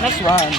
Next one.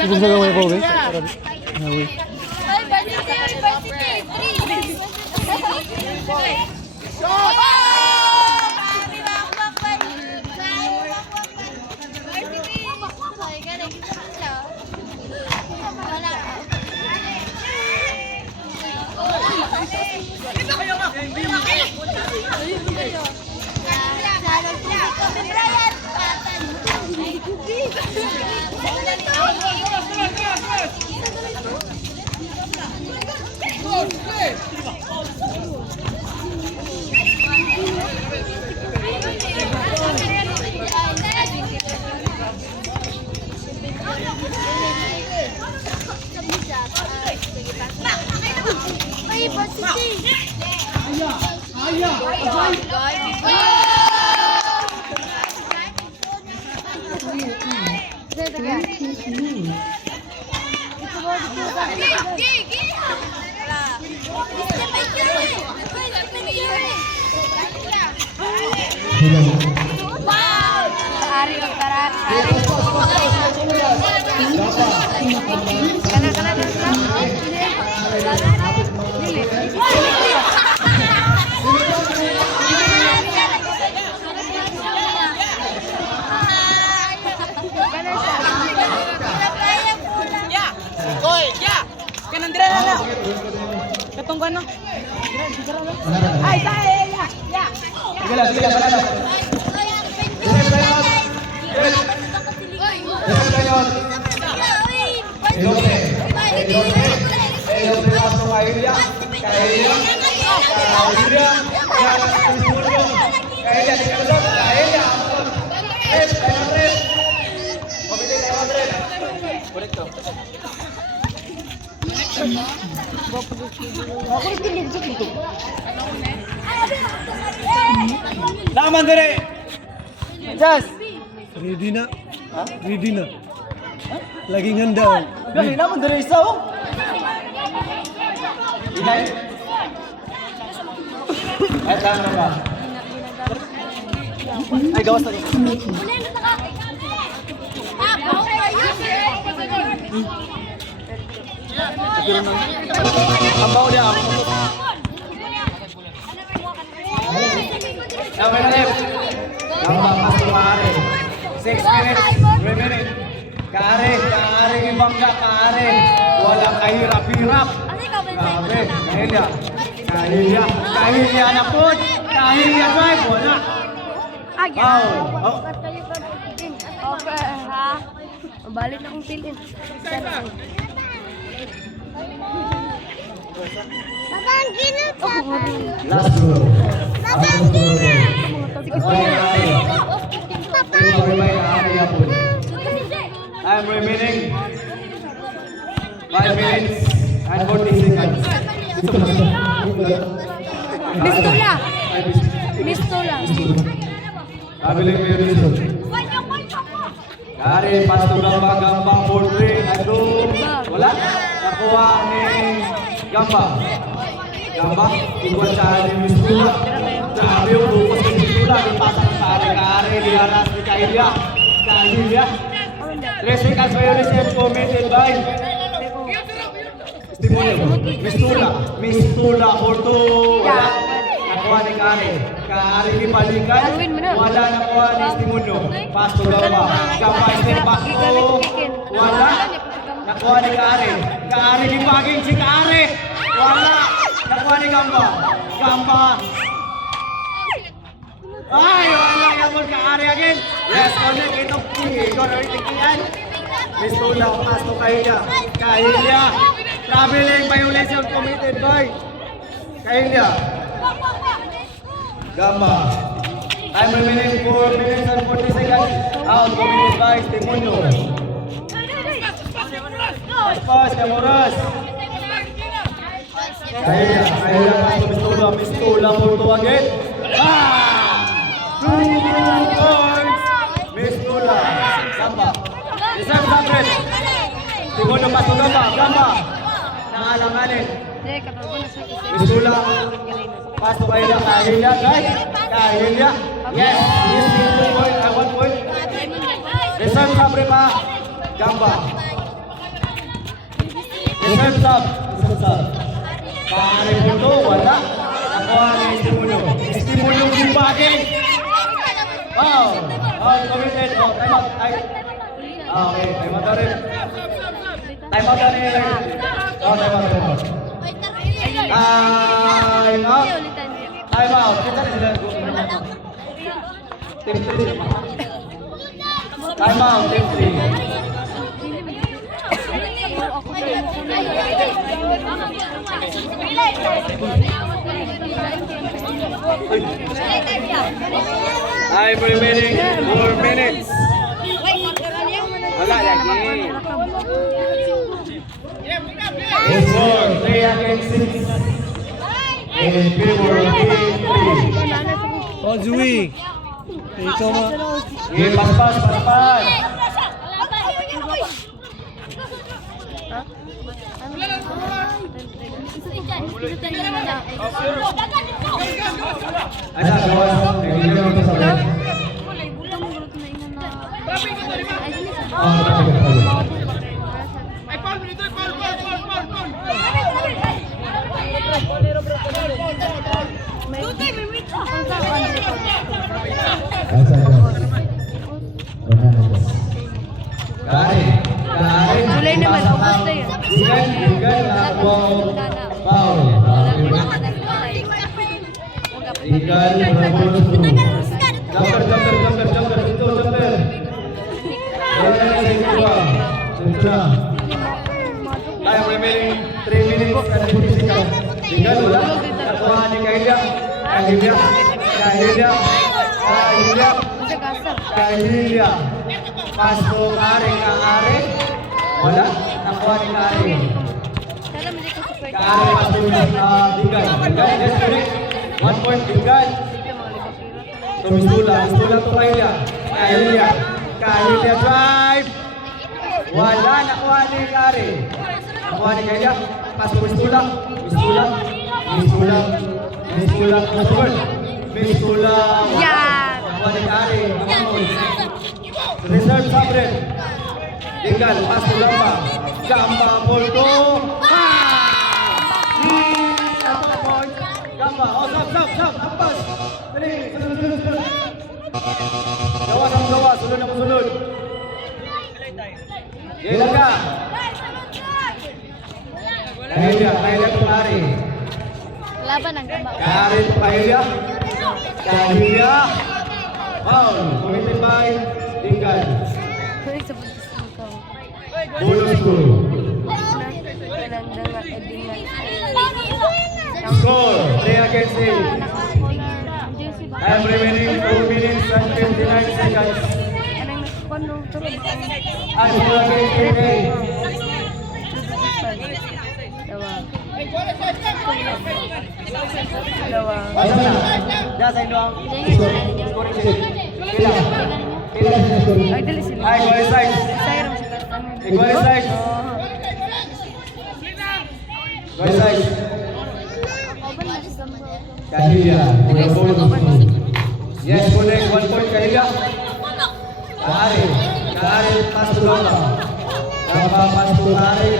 Gusto mo yung po, guys? Katong ano? Ay, tayo! Sige lang, panalo. Laman dire. Just. Ready na. Ready na. Laging handa. Gali naman dire isa oh. Inay. Ay tama ba? Ay gawas na. Siguro nang ang bawo niya ako. Now, Kare. 6 minutes, 3 minutes. Kare yung bangga, Kare. Walang kahirap-hirap. Grabe, Kahilya na po. Kahilya drive, wala. Oh. Okay, ha? Balik na kong pilin. Last row. I'm remaining 5 minutes and 40 seconds. Pistola. Kabiling meron. Kare, pasto gamba, 4-3, andun. Wala. Nakuha ni Gamba. Igual sa ni Mistula. Grabe yung bukas ni Mistula. Ipasa ng Kare, diharas ni Kahilya. 3 seconds violation committed by Mistula, Horto. Wala. Nakuha ni Kare ni Palikan. Wala nakuha ni Stimuno. Pasto Gamba. Gamba step back. Wala. Nakuha ni Kare ni Paging si Kare. Wala. Nakuha ni Gamba. Ay, wala yung Kare again. Yes, connect itong itikian. Mistula, pasto Kahilya. Traveling violation committed by Kahilya. Gamba. Time remaining 4 minutes and 40 seconds. Out committed by Stimuno. Pas, Yamuras. Kaya paso Mistula for 2 again. 2 points. Mistula. Gamba. Isang sabret. Segundo paso Gamba. Nangalanganin. Mistula. Paso Kahilya. Guys. Kahilya. Yes. Yes. 2 point. 1 point. Reserve sabre pa. Gamba. Reserve sub. Pare punto, wala. Ako ang Estimulo Gimbagin. Wow. Committed. Time out. Okay, time out rin. Time out rin. Time out. Kita rin sila. Team 3. Time out, team 3. I'm remaining 4 minutes. Wala lagi. It's 4, 3 against 6. In favor of team 3. Oh, Zui. Ikaw ma. Game pas. Ada gawas. July naman, August na yun. Tayo remaining 3 minutes and 46 seconds. Tinggal wala. Nakuha ni Kahilya. Paso Kare. Wala. Nakuha ni Kare. Kare paso Tinggal. Yes, correct. 1 point Tinggal. Mistula to Kahilya drive. Wala, nakuha ni Kare. Nakuha ni Kahilya. Paso Mistula. Yeah. Nakuha ni Kare. Reserve Sabret. Tinggal paso Gamba Polto. Gamba. Oh, sab. Ampas. Dali. Sunod. Gawa. Sunod. Ilaga. Kahilya to Kare. Laban ang gamba. Kare to Kahilya. Foul. Committed by Tinggal. Bonus score. Score 3 against 8. Time remaining 2 minutes and 59 seconds. And 4 against 8. Pasal na. Diyan sa inyo ang scoring sheet. Kailan? Equalize. Kahilya. Yes, connect 1 point Kahilya. Kare paso Gamba. Gamba paso Kare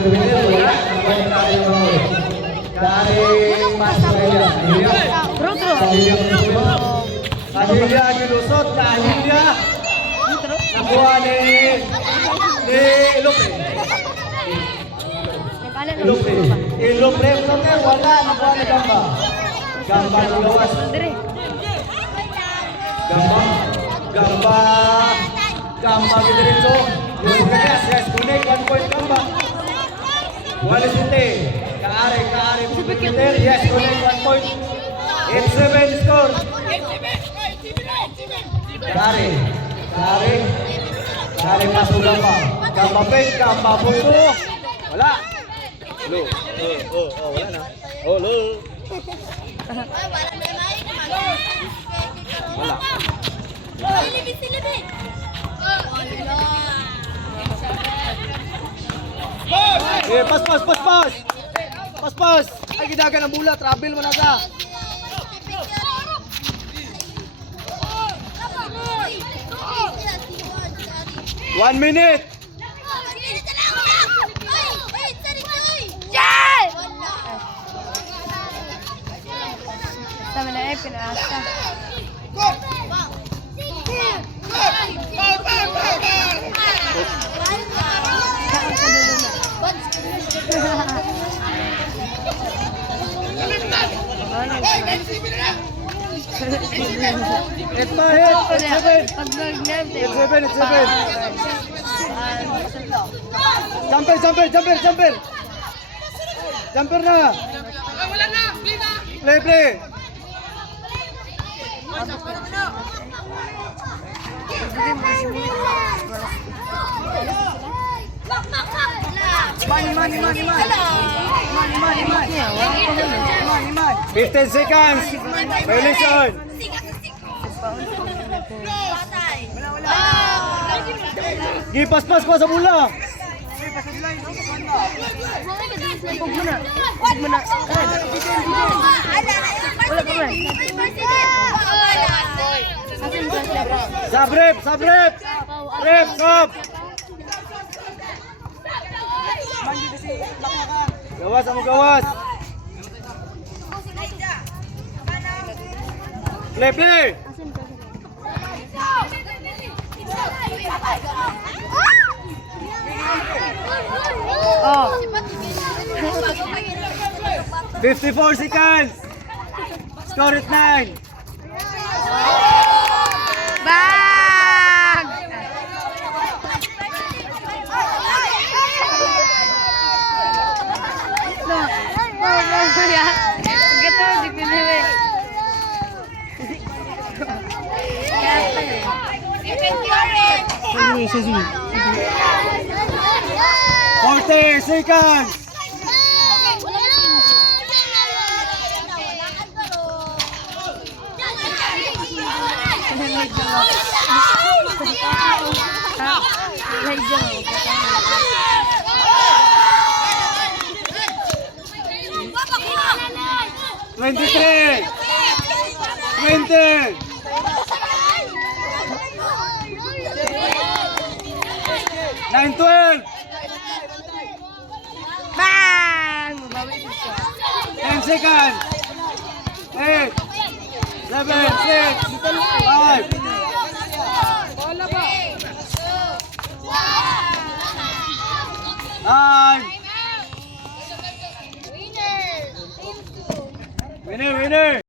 committed. Wala. Kare paso Kahilya. Kahilya dilusot. Kahilya. Nakuha ni Ilopre. Wala. Nakuha ni Gamba. Gamba lugawas. Gamba diretso. Yes, connect 1 point Gamba. Walisite. Kare. Yes, connect 1 point. 8-7 score. Kare paso Gamba. Gamba Pulto. Wala. Wala na. Hello. Wala. Eh, pas. Pas. Ay, gidagan ang bula. Travel mo na ka. One minute. Sama na eh, pinaasa. Saan ka dulo na? Hit pa, hit. Pag nag-nerve, It's seven. Jumper. Jumper na. Play. Money. 15 seconds. Violation. Gipas pa sa bola. Huwag mo na. Wala pa ba? Sabrep. Rep, stop. Gawas. Play. Oh. 54 seconds. Score it 9. Bag! Sige. 40 seconds. Twenty-three. 20. 9-12. Bang! 10 seconds. 8. 7. 6. 5. Winner.